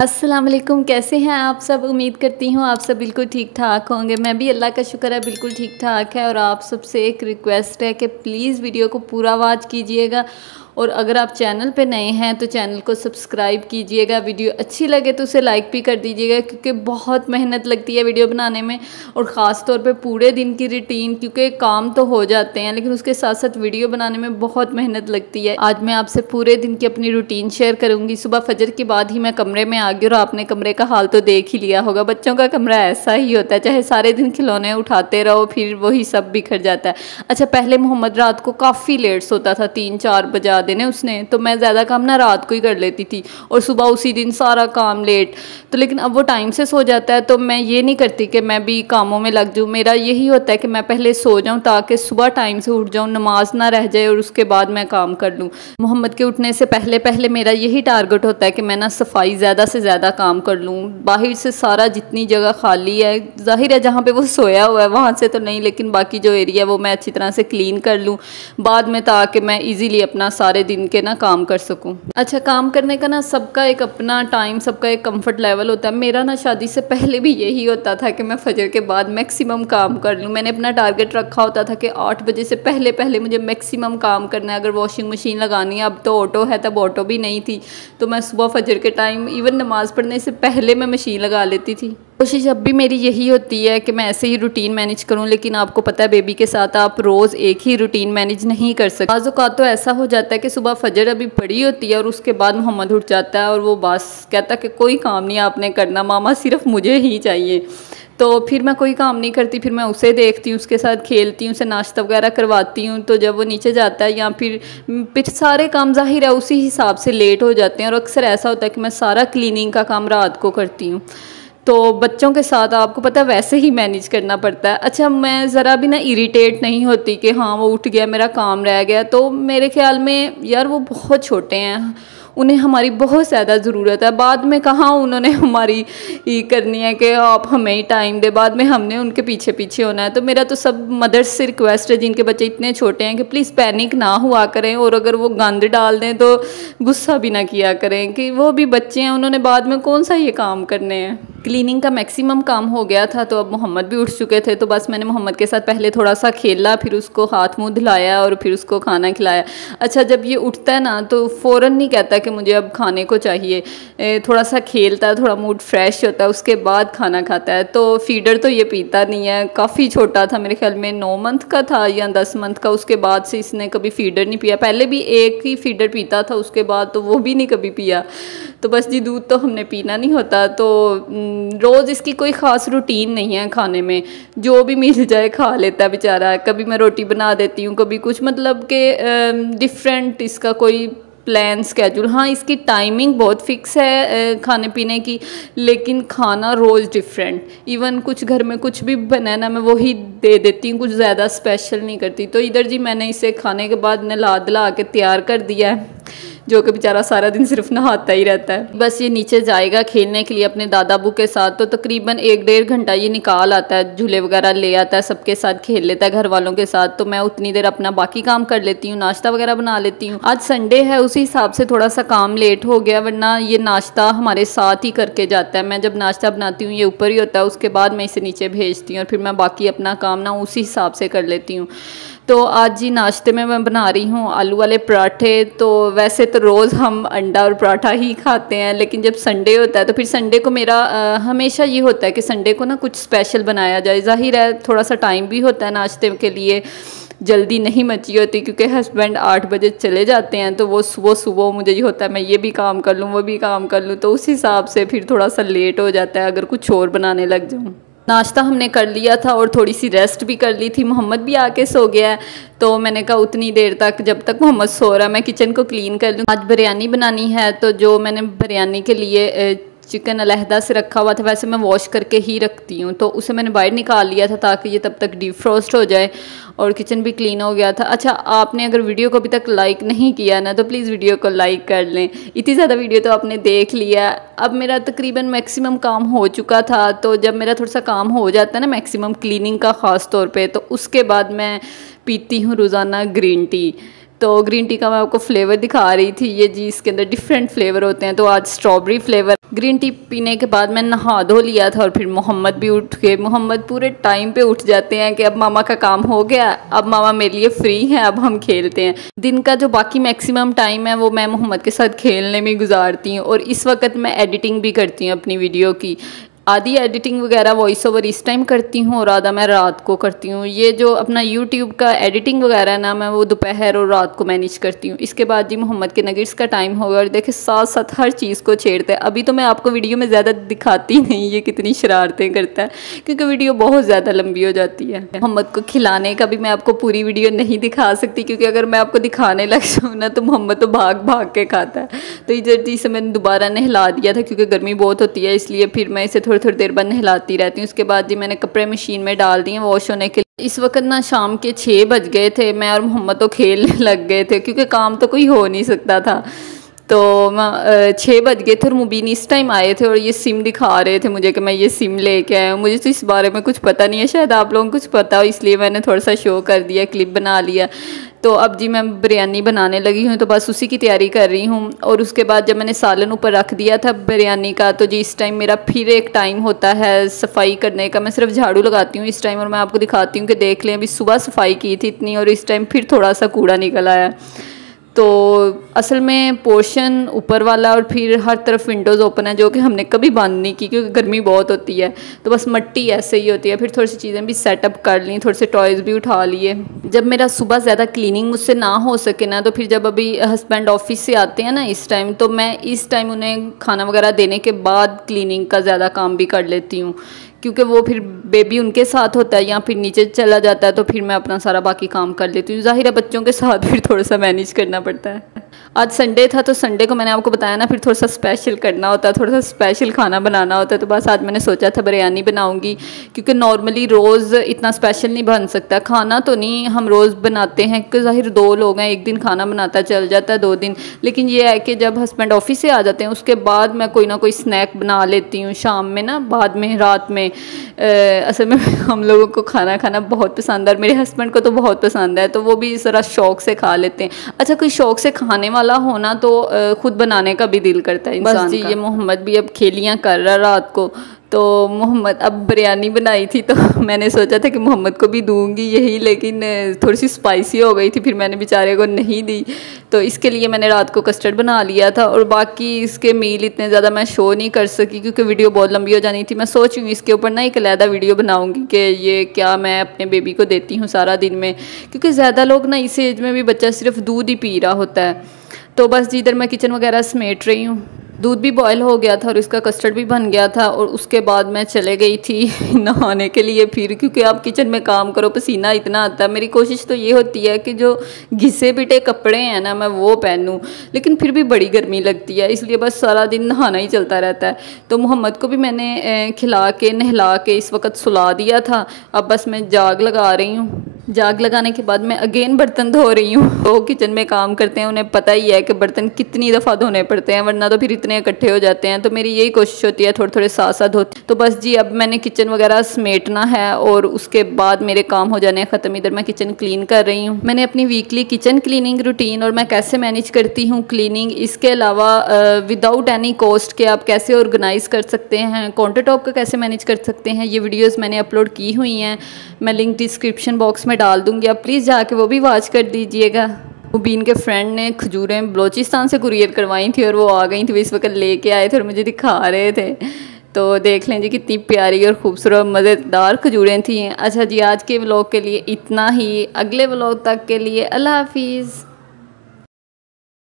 अस्सलाम वालेकुम, कैसे हैं आप सब। उम्मीद करती हूँ आप सब बिल्कुल ठीक ठाक होंगे। मैं भी अल्लाह का शुक्र है बिल्कुल ठीक ठाक है। और आप सबसे एक रिक्वेस्ट है कि प्लीज़ वीडियो को पूरा वॉच कीजिएगा, और अगर आप चैनल पे नए हैं तो चैनल को सब्सक्राइब कीजिएगा। वीडियो अच्छी लगे तो उसे लाइक भी कर दीजिएगा, क्योंकि बहुत मेहनत लगती है वीडियो बनाने में, और ख़ास तौर पे पूरे दिन की रूटीन, क्योंकि काम तो हो जाते हैं लेकिन उसके साथ साथ वीडियो बनाने में बहुत मेहनत लगती है। आज मैं आपसे पूरे दिन की अपनी रूटीन शेयर करूँगी। सुबह फजर के बाद ही मैं कमरे में आ गई, और आपने कमरे का हाल तो देख ही लिया होगा। बच्चों का कमरा ऐसा ही होता है, चाहे सारे दिन खिलौने उठाते रहो फिर वही सब बिखर जाता है। अच्छा, पहले मोहम्मद रात को काफ़ी लेट सोता था, 3-4 बजा देने उसने, तो मैं ज़्यादा काम ना रात को ही कर लेती थी, और सुबह उसी दिन सारा काम लेट। तो लेकिन अब वो टाइम से सो जाता है, तो मैं ये नहीं करती कि मैं भी कामों में लग जाऊँ। मेरा यही होता है कि मैं पहले सो जाऊँ ताकि सुबह टाइम से उठ जाऊँ, नमाज ना रह जाए, और उसके बाद मैं काम कर लूँ। मोहम्मद के उठने से पहले पहले मेरा यही टारगेट होता है कि मैं ना सफाई ज़्यादा से ज़्यादा काम कर लूँ। बाहर से सारा जितनी जगह खाली है, ज़ाहिर है जहाँ पे वो सोया हुआ है वहाँ से तो नहीं, लेकिन बाकी जो एरिया वो मैं अच्छी तरह से क्लीन कर लूँ बाद में, ताकि मैं इजीली अपना सारे दिन के ना काम कर सकूं। अच्छा, काम करने का ना सबका एक अपना टाइम, सबका एक कंफर्ट लेवल होता है। मेरा ना शादी से पहले भी यही होता था कि मैं फजर के बाद मैक्सिमम काम कर लूं। मैंने अपना टारगेट रखा होता था कि 8 बजे से पहले पहले मुझे मैक्सिमम काम करना है। अगर वॉशिंग मशीन लगानी है, अब तो ऑटो है, तब ऑटो भी नहीं थी, तो मैं सुबह फजर के टाइम इवन नमाज़ पढ़ने से पहले मैं मशीन लगा लेती थी। कोशिश अब भी मेरी यही होती है कि मैं ऐसे ही रूटीन मैनेज करूं, लेकिन आपको पता है बेबी के साथ आप रोज़ एक ही रूटीन मैनेज नहीं कर सकते। बाज़ औक़ात तो ऐसा हो जाता है कि सुबह फजर अभी पड़ी होती है और उसके बाद मोहम्मद उठ जाता है, और वो बस कहता है कि कोई काम नहीं आपने करना मामा, सिर्फ मुझे ही चाहिए। तो फिर मैं कोई काम नहीं करती, फिर मैं उसे देखती हूँ, उसके साथ खेलती हूँ, उसे नाश्ता वगैरह करवाती हूँ। तो जब वो नीचे जाता है, या फिर सारे काम ज़ाहिर है उसी हिसाब से लेट हो जाते हैं, और अक्सर ऐसा होता है कि मैं सारा क्लीनिंग का काम रात को करती हूँ। तो बच्चों के साथ आपको पता है वैसे ही मैनेज करना पड़ता है। अच्छा, मैं ज़रा भी ना इरिटेट नहीं होती कि हाँ वो उठ गया मेरा काम रह गया। तो मेरे ख्याल में यार वो बहुत छोटे हैं, उन्हें हमारी बहुत ज़्यादा ज़रूरत है। बाद में कहाँ उन्होंने हमारी ये करनी है कि आप हमें ही टाइम दे, बाद में हमने उनके पीछे पीछे होना है। तो मेरा तो सब मदर्स से रिक्वेस्ट है जिनके बच्चे इतने छोटे हैं कि प्लीज़ पैनिक ना हुआ करें, और अगर वो गंद डाल दें तो गुस्सा भी ना किया करें, कि वो भी बच्चे हैं, उन्होंने बाद में कौन सा ये काम करने हैं। क्लीनिंग का मैक्सिमम काम हो गया था, तो अब मोहम्मद भी उठ चुके थे, तो बस मैंने मोहम्मद के साथ पहले थोड़ा सा खेला, फिर उसको हाथ मुंह धुलाया, और फिर उसको खाना खिलाया। अच्छा, जब ये उठता है ना तो फ़ौरन नहीं कहता कि मुझे अब खाने को चाहिए, थोड़ा सा खेलता है, थोड़ा मूड फ्रेश होता है, उसके बाद खाना खाता है। तो फीडर तो ये पीता नहीं है, काफ़ी छोटा था, मेरे ख्याल में 9 मंथ का था या 10 मंथ का, उसके बाद से इसने कभी फीडर नहीं पिया। पहले भी एक ही फीडर पीता था, उसके बाद तो वो भी नहीं कभी पिया। तो बस जी, दूध तो हमने पीना नहीं होता। तो रोज़ इसकी कोई ख़ास रूटीन नहीं है खाने में, जो भी मिल जाए खा लेता है बेचारा। कभी मैं रोटी बना देती हूँ, कभी कुछ, मतलब कि डिफरेंट इसका कोई प्लान स्केड्यूल। हाँ, इसकी टाइमिंग बहुत फिक्स है खाने पीने की, लेकिन खाना रोज़ डिफरेंट। इवन कुछ घर में कुछ भी बना ना, मैं वही दे देती हूँ, कुछ ज़्यादा स्पेशल नहीं करती। तो इधर जी मैंने इसे खाने के बाद नहला धुला के तैयार कर दिया है, जो कि बेचारा सारा दिन सिर्फ नहाता ही रहता है। बस ये नीचे जाएगा खेलने के लिए अपने दादा अबू के साथ, तो तकरीबन 1-1.5 घंटा ये निकाल आता है, झूले वगैरह ले आता है, सबके साथ खेल लेता है घर वालों के साथ। तो मैं उतनी देर अपना बाकी काम कर लेती हूँ, नाश्ता वगैरह बना लेती हूँ। आज संडे है, उसी हिसाब से थोड़ा सा काम लेट हो गया, वरना ये नाश्ता हमारे साथ ही करके जाता है। मैं जब नाश्ता बनाती हूँ ये ऊपर ही होता है, उसके बाद मैं इसे नीचे भेजती हूँ, और फिर मैं बाकी अपना काम ना उसी हिसाब से कर लेती हूँ। तो आज जी नाश्ते में मैं बना रही हूँ आलू वाले पराठे। तो वैसे तो रोज़ हम अंडा और पराठा ही खाते हैं, लेकिन जब संडे होता है तो फिर संडे को मेरा हमेशा ये होता है कि संडे को ना कुछ स्पेशल बनाया जाए। ज़ाहिर है थोड़ा सा टाइम भी होता है नाश्ते के लिए, जल्दी नहीं मची होती, क्योंकि हस्बैंड 8 बजे चले जाते हैं, तो वो सुबह सुबह मुझे ये होता है मैं ये भी काम कर लूँ वो भी काम कर लूँ, तो उस हिसाब से फिर थोड़ा सा लेट हो जाता है अगर कुछ और बनाने लग जाऊँ। नाश्ता हमने कर लिया था और थोड़ी सी रेस्ट भी कर ली थी, मोहम्मद भी आके सो गया है। तो मैंने कहा उतनी देर तक जब तक मोहम्मद सो रहा है मैं किचन को क्लीन कर लूँ। आज बिरयानी बनानी है, तो जो मैंने बिरयानी के लिए चिकन अलहदा से रखा हुआ था, वैसे मैं वॉश करके ही रखती हूँ, तो उसे मैंने बाहर निकाल लिया था ताकि ये तब तक डीप फ्रोस्ट हो जाए, और किचन भी क्लीन हो गया था। अच्छा, आपने अगर वीडियो को अभी तक लाइक नहीं किया ना, तो प्लीज़ वीडियो को लाइक कर लें। इतनी ज़्यादा वीडियो तो आपने देख लिया। अब मेरा तकरीबन मैक्सिमम काम हो चुका था, तो जब मेरा थोड़ा सा काम हो जाता है ना मैक्सिमम क्लीनिंग का ख़ास तौर पे, तो उसके बाद मैं पीती हूँ रोज़ाना ग्रीन टी। तो ग्रीन टी का मैं आपको फ्लेवर दिखा रही थी, ये जी इसके अंदर डिफरेंट फ्लेवर होते हैं। तो आज स्ट्रॉबेरी फ्लेवर। ग्रीन टी पीने के बाद मैं नहा धो लिया था और फिर मोहम्मद भी उठ गए। मोहम्मद पूरे टाइम पे उठ जाते हैं कि अब मामा का काम हो गया, अब मामा मेरे लिए फ्री हैं, अब हम खेलते हैं। दिन का जो बाकी मैक्सिमम टाइम है वो मैं मोहम्मद के साथ खेलने में गुजारती हूँ, और इस वक्त मैं एडिटिंग भी करती हूँ अपनी वीडियो की। आधी एडिटिंग वगैरह वॉइस ओवर इस टाइम करती हूँ और आधा मैं रात को करती हूँ। ये जो अपना यूट्यूब का एडिटिंग वगैरह है ना, मैं वो दोपहर और रात को मैनेज करती हूँ। इसके बाद जी मोहम्मद के नगेट्स का टाइम होगा, और देखे साथ साथ हर चीज़ को छेड़ता है। अभी तो मैं आपको वीडियो में ज़्यादा दिखाती नहीं ये कितनी शरारतें करता है, क्योंकि वीडियो बहुत ज़्यादा लंबी हो जाती है। मोहम्मद को खिलाने का भी मैं आपको पूरी वीडियो नहीं दिखा सकती, क्योंकि अगर मैं आपको दिखाने लग जाऊँ ना तो मोहम्मद तो भाग भाग के खाता है। तो इधर जी से मैंने दोबारा नहला दिया था, क्योंकि गर्मी बहुत होती है, इसलिए फिर मैं इसे थोड़ी थोड़ी देर बाद नहलाती रहती हूँ। उसके बाद जी मैंने कपड़े मशीन में डाल दिए वॉश होने के लिए। इस वक्त ना शाम के 6 बज गए थे, मैं और मोहम्मद तो खेलने लग गए थे, क्योंकि काम तो कोई हो नहीं सकता था। तो 6 बज गए थे और मुबीन इस टाइम आए थे और ये सिम दिखा रहे थे मुझे कि मैं ये सिम लेके आया हूँ। मुझे तो इस बारे में कुछ पता नहीं है, शायद आप लोगों को कुछ पता हो, इसलिए मैंने थोड़ा सा शो कर दिया, क्लिप बना लिया। तो अब जी मैं बिरयानी बनाने लगी हूँ, तो बस उसी की तैयारी कर रही हूँ। और उसके बाद जब मैंने सालन ऊपर रख दिया था बिरयानी का, तो जी इस टाइम मेरा फिर एक टाइम होता है सफाई करने का। मैं सिर्फ झाड़ू लगाती हूँ इस टाइम, और मैं आपको दिखाती हूँ कि देख लें, अभी सुबह सफाई की थी इतनी, और इस टाइम फिर थोड़ा सा कूड़ा निकल आया। तो असल में पोर्शन ऊपर वाला और फिर हर तरफ विंडोज़ ओपन है, जो कि हमने कभी बंद नहीं की, क्योंकि गर्मी बहुत होती है। तो बस मट्टी ऐसे ही होती है। फिर थोड़ी सी चीज़ें भी सेटअप कर ली, थोड़े से टॉयज़ भी उठा लिए। जब मेरा सुबह ज़्यादा क्लीनिंग मुझसे ना हो सके ना, तो फिर जब अभी हस्बैंड ऑफिस से आते हैं ना इस टाइम, तो मैं इस टाइम उन्हें खाना वगैरह देने के बाद क्लीनिंग का ज़्यादा काम भी कर लेती हूँ, क्योंकि वो फिर बेबी उनके साथ होता है या फिर नीचे चला जाता है, तो फिर मैं अपना सारा बाकी काम कर लेती हूँ। ज़ाहिर है बच्चों के साथ फिर थोड़ा सा मैनेज करना पड़ता है। आज संडे था, तो संडे को मैंने आपको बताया ना, फिर थोड़ा सा स्पेशल करना होता है, थोड़ा सा स्पेशल खाना बनाना होता है। तो बस आज मैंने सोचा था बिरयानी बनाऊंगी, क्योंकि नॉर्मली रोज़ इतना स्पेशल नहीं बन सकता। खाना तो नहीं हम रोज़ बनाते हैं, क्योंकि ज़ाहिर 2 लोग हैं, एक दिन खाना बनाता चल जाता है 2 दिन। लेकिन ये है कि जब हस्बैंड ऑफिस से आ जाते हैं, उसके बाद मैं कोई ना कोई स्नैक बना लेती हूँ शाम में ना, बाद में रात में। असल में हम लोगों को खाना खाना बहुत पसंद है, और मेरे हस्बैंड को तो बहुत पसंद है, तो वो भी ज़रा शौक़ से खा लेते हैं। अच्छा, कोई शौक़ से खाने वाला होना तो खुद बनाने का भी दिल करता है इंसान का। ये मोहम्मद भी अब खेलियाँ कर रहा रात को। तो मोहम्मद अब बिरयानी बनाई थी, तो मैंने सोचा था कि मोहम्मद को भी दूंगी यही, लेकिन थोड़ी सी स्पाइसी हो गई थी, फिर मैंने बेचारे को नहीं दी। तो इसके लिए मैंने रात को कस्टर्ड बना लिया था, और बाकी इसके मील इतने ज़्यादा मैं शो नहीं कर सकी, क्योंकि वीडियो बहुत लंबी हो जानी थी। मैं सोच रही हूँ इसके ऊपर ना एक अलहदा वीडियो बनाऊँगी कि ये क्या मैं अपने बेबी को देती हूँ सारा दिन में, क्योंकि ज़्यादा लोग ना इस एज में भी बच्चा सिर्फ दूध ही पी रहा होता है। तो बस जिधर मैं किचन वगैरह समेट रही हूँ, दूध भी बॉयल हो गया था और इसका कस्टर्ड भी बन गया था। और उसके बाद मैं चले गई थी नहाने के लिए फिर, क्योंकि आप किचन में काम करो पसीना इतना आता है। मेरी कोशिश तो ये होती है कि जो घिसे पिटे कपड़े हैं ना मैं वो पहनूं, लेकिन फिर भी बड़ी गर्मी लगती है, इसलिए बस सारा दिन नहाना ही चलता रहता है। तो मोहम्मद को भी मैंने खिला के नहला के इस वक्त सुला दिया था। अब बस मैं जाग लगा रही हूँ। जाग लगाने के बाद मैं अगेन बर्तन धो रही हूँ। वो किचन में काम करते हैं, उन्हें पता ही है कि बर्तन कितनी दफ़ा धोने पड़ते हैं, वरना तो फिर इतने इकट्ठे हो जाते हैं। तो मेरी यही कोशिश होती है थोड़े थोड़े साथ साथ धोते। तो बस जी अब मैंने किचन वगैरह समेटना है और उसके बाद मेरे काम हो जाने ख़त्म। इधर मैं किचन क्लीन कर रही हूँ। मैंने अपनी वीकली किचन क्लीनिंग रूटीन और मैं कैसे मैनेज करती हूँ क्लीनिंग, इसके अलावा विदाउट एनी कॉस्ट के आप कैसे ऑर्गेनाइज़ कर सकते हैं, काउंटर टॉप का कैसे मैनेज कर सकते हैं, ये वीडियोज़ मैंने अपलोड की हुई हैं। मैं लिंक डिस्क्रिप्शन बॉक्स में डाल दूँगी, आप प्लीज़ जाके वो भी वॉच कर दीजिएगा। मुबीन के फ्रेंड ने खजूरें बलोचिस्तान से कुरियर करवाई थी और वो आ गई थी, वो इस वक्त लेके आए थे और मुझे दिखा रहे थे। तो देख लें जी कितनी प्यारी और ख़ूबसूरत मज़ेदार खजूरें थी। अच्छा जी, आज के व्लॉग के लिए इतना ही। अगले व्लॉग तक के लिए अल्लाह हाफिज़।